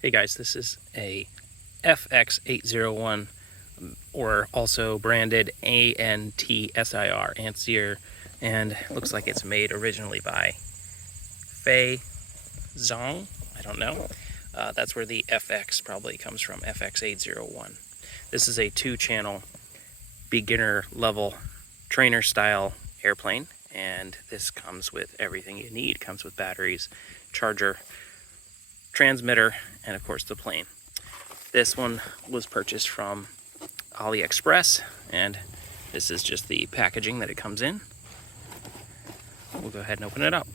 Hey guys, this is a FX801, or also branded ANTSIR, Antsier, and it looks like it's made originally by Fei Zhong. I don't know. That's where the FX probably comes from, FX801. This is a 2-channel beginner level trainer style airplane, and this comes with everything you need. It comes with batteries, charger, transmitter, and of course the plane. This one was purchased from AliExpress, and this is just the packaging that it comes in. We'll go ahead and open it up.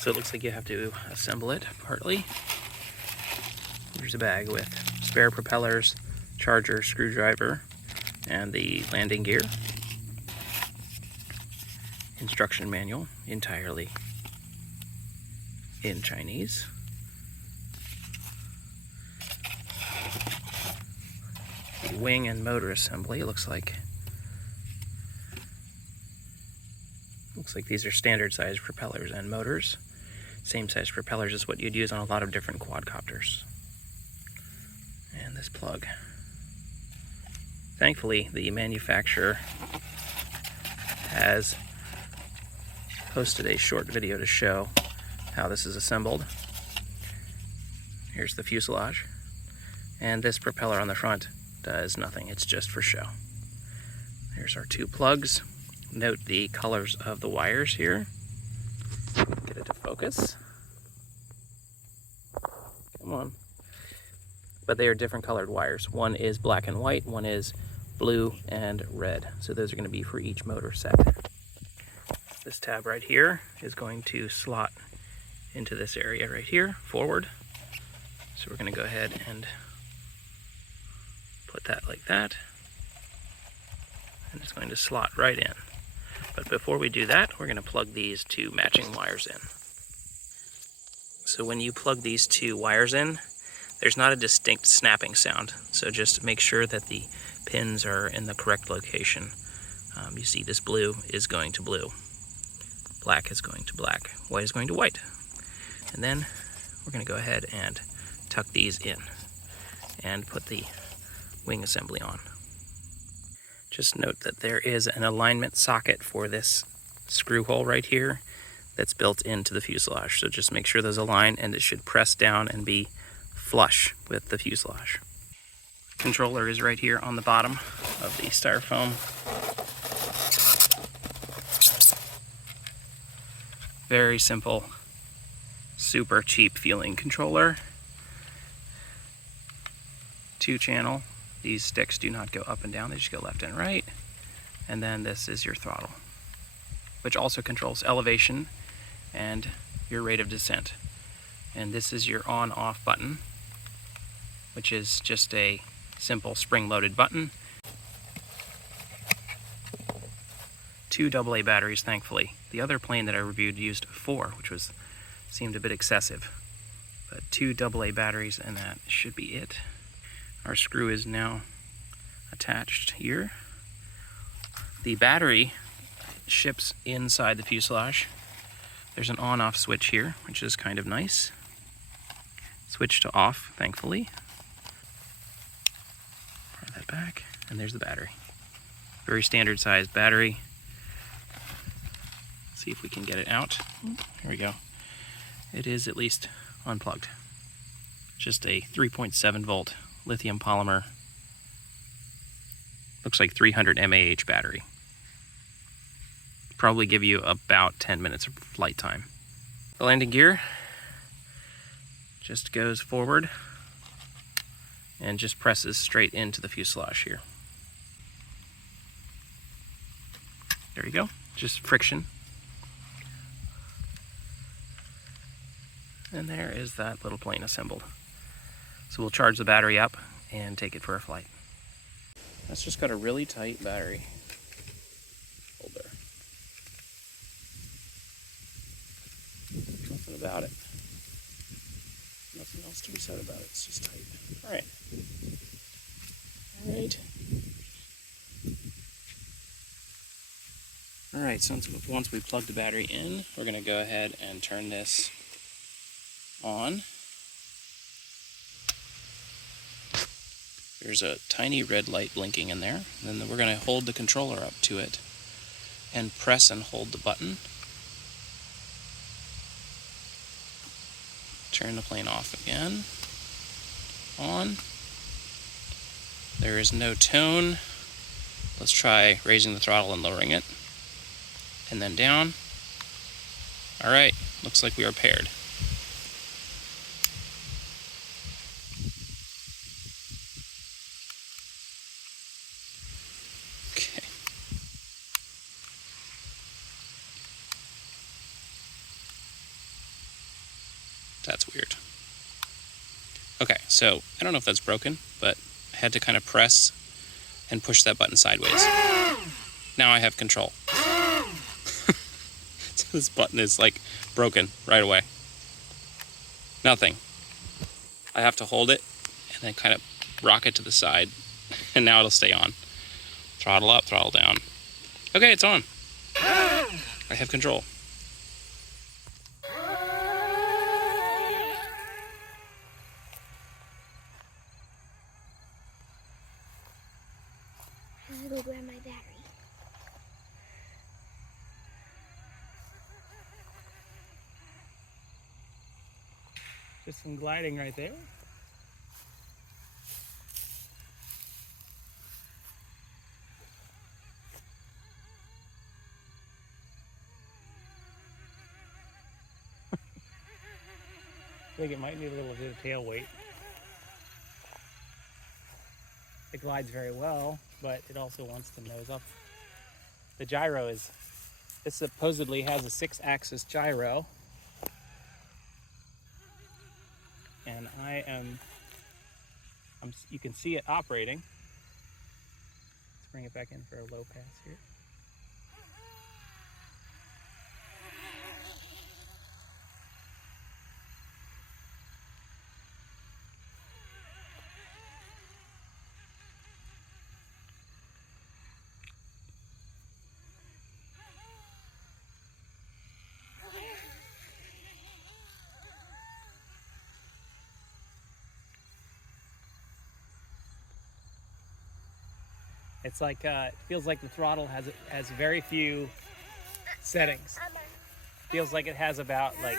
So it looks like you have to assemble it partly. Here's a bag with spare propellers, charger, screwdriver, and the landing gear. Instruction manual, entirely in Chinese. The wing and motor assembly looks like these are standard size propellers and motors. Same size propellers as what you'd use on a lot of different quadcopters. And this plug. Thankfully, the manufacturer has posted a short video to show how this is assembled. Here's the fuselage, and this propeller on the front does nothing, it's just for show. Here's our 2 plugs. Note the colors of the wires here. Get it to focus. Come on. But they are different colored wires. One is black and white, one is blue and red. So those are going to be for each motor set. This tab right here is going to slot into this area right here, forward. So we're going to go ahead and put that like that. And it's going to slot right in. But before we do that, we're going to plug these 2 matching wires in. So when you plug these 2 wires in, there's not a distinct snapping sound. So just make sure that the pins are in the correct location. You see this blue is going to blue. Black is going to black. White is going to white. And then we're going to go ahead and tuck these in and put the wing assembly on. Just note that there is an alignment socket for this screw hole right here that's built into the fuselage. So just make sure those align, and it should press down and be flush with the fuselage. Controller is right here on the bottom of the styrofoam. Very simple, super cheap feeling controller. 2-channel. These sticks do not go up and down, they just go left and right. And then this is your throttle, which also controls elevation and your rate of descent. And this is your on-off button, which is just a simple spring-loaded button. 2 AA batteries, thankfully. The other plane that I reviewed used 4, which seemed a bit excessive. But 2 AA batteries, and that should be it. Our screw is now attached here. The battery ships inside the fuselage. There's an on-off switch here, which is kind of nice. Switch to off, thankfully. Put that back, and there's the battery. Very standard sized battery. See if we can get it out. Here we go. It is at least unplugged. Just a 3.7 volt lithium polymer. Looks like 300 mAh battery. Probably give you about 10 minutes of flight time. The landing gear just goes forward and just presses straight into the fuselage here. There you go, just friction. And there is that little plane assembled. So we'll charge the battery up and take it for a flight. That's just got a really tight battery holder. Nothing about it. Nothing else to be said about it. It's just tight. All right. All right. All right, so once we plug the battery in, we're going to go ahead and turn this on. There's a tiny red light blinking in there. And then we're going to hold the controller up to it and press and hold the button. Turn the plane off again. On. There is no tone. Let's try raising the throttle and lowering it. And then down. All right, looks like we are paired. Okay. That's weird. Okay, so I don't know if that's broken, but I had to kind of press and push that button sideways. Now I have control. So this button is like broken right away. Nothing. I have to hold it and then kind of rock it to the side, and now it'll stay on. Throttle up, throttle down. Okay, it's on. I have control. I'm gonna go grab my battery. Just some gliding right there. I think it might need a little bit of tail weight. It glides very well, but it also wants to nose up. The gyro this supposedly has a 6-axis gyro. And you can see it operating. Let's bring it back in for a low pass here. It's like it feels like the throttle has very few settings. Feels like it has about like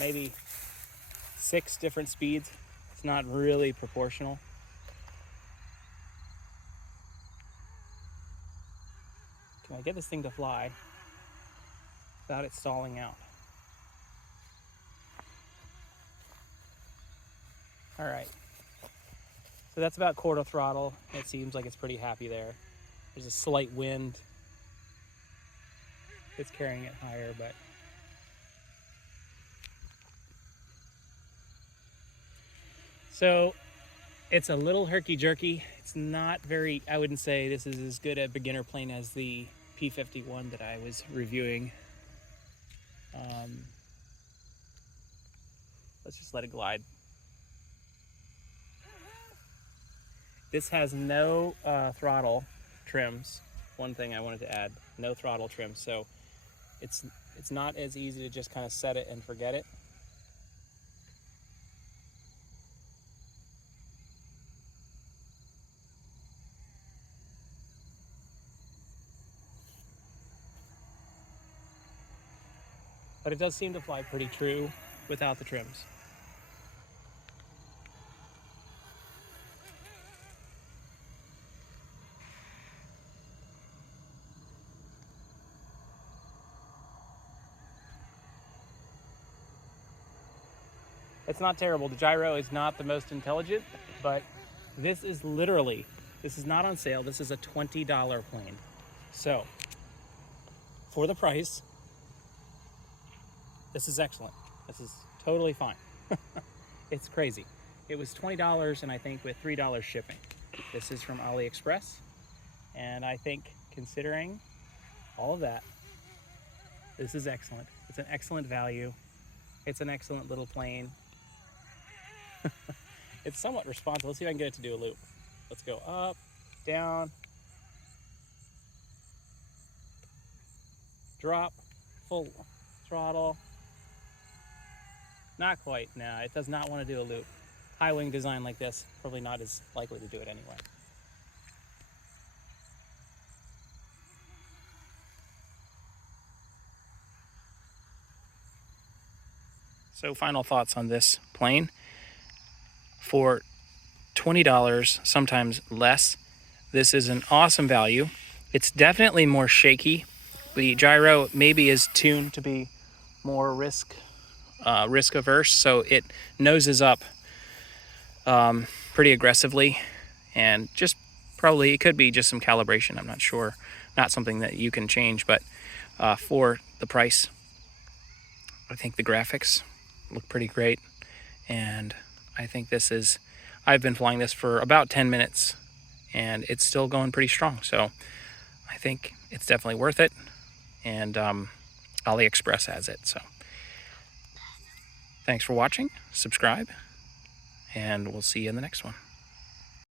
maybe 6 different speeds. It's not really proportional. Can I get this thing to fly without it stalling out? All right. So that's about quarter throttle. It seems like it's pretty happy there. There's a slight wind. It's carrying it higher, but so it's a little herky-jerky. It's not very, I wouldn't say this is as good a beginner plane as the P-51 that I was reviewing. Let's just let it glide. This has no throttle trims. One thing I wanted to add, no throttle trims. So it's not as easy to just kind of set it and forget it. But it does seem to fly pretty true without the trims. It's not terrible. The gyro is not the most intelligent, but this is not on sale. This is a $20 plane. So, for the price, this is excellent. This is totally fine. It's crazy. It was $20 and I think with $3 shipping. This is from AliExpress. And I think considering all of that, this is excellent. It's an excellent value. It's an excellent little plane. It's somewhat responsive. Let's see if I can get it to do a loop. Let's go up, down. drop, full throttle. Not quite, no, it does not want to do a loop. High wing design like this, probably not as likely to do it anyway. So final thoughts on this plane. For $20, sometimes less, this is an awesome value. It's definitely more shaky. The gyro maybe is tuned to be more risk averse, so it noses up pretty aggressively, and just probably it could be just some calibration. I'm not sure. Not something that you can change, but for the price, I think the graphics look pretty great, and I think this is. I've been flying this for about 10 minutes, and it's still going pretty strong. So I think it's definitely worth it, and AliExpress has it. So thanks for watching. Subscribe, and we'll see you in the next one.